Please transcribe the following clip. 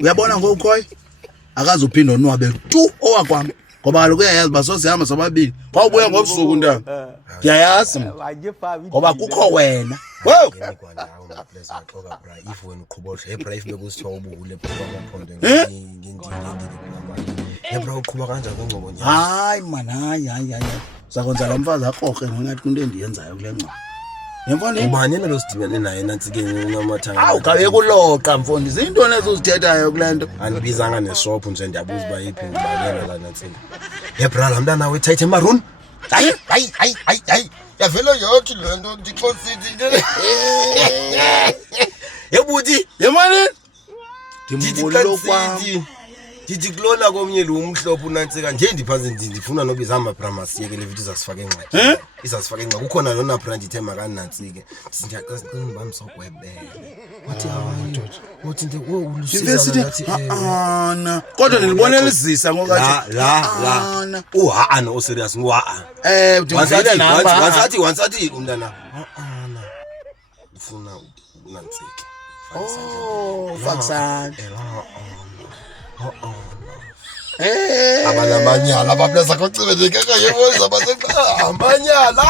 uyabona ngokhoyi akazuphinda onwabe tu owakwami ngoba kaloku uyayazi basozihamba sobabili kwawubuya ngobusuku ntanga ndiyayazi ngoba kukho wena wow if wena uqhubosha ebra if bekusithiwa ubukule phakamphondo ebra uqhuba kanjani ngengcobo nje hayi man hayi sakwenza lo mfazi akroke ngathi into endiyenzayo kule ngcobo yemfondini ubani yena lo sidibane naye nantsikeni unamathanga awu kabe kuloqa mfondini zintoni ezizithethayo kule nto andibizanga neshop nje ndiyabuza uba yiphi ngibakela la nantsika ebra la mntana wethaithe maroon hayi yavela yoki le nto ndixosithi yebuthi yemani ndimbulo kwam ndithi kulona komnye lo umhlophe unantsika nje ndiphansi ndifuna nobiza amapramasi yeke le video izasifaka engxaki izasifaka engxaki ukhona lona brand ithe makanantsike sindiyaqasa ngibami sokwebele wathi wathi university ana kodwa nilibonela izisa ngokathi la uhaana o serious nguhaa ndivile namba wansati umntana ana ufuna unantsike faksana abanamanyala bableza kocibeleke kayeboza baseqa amanyala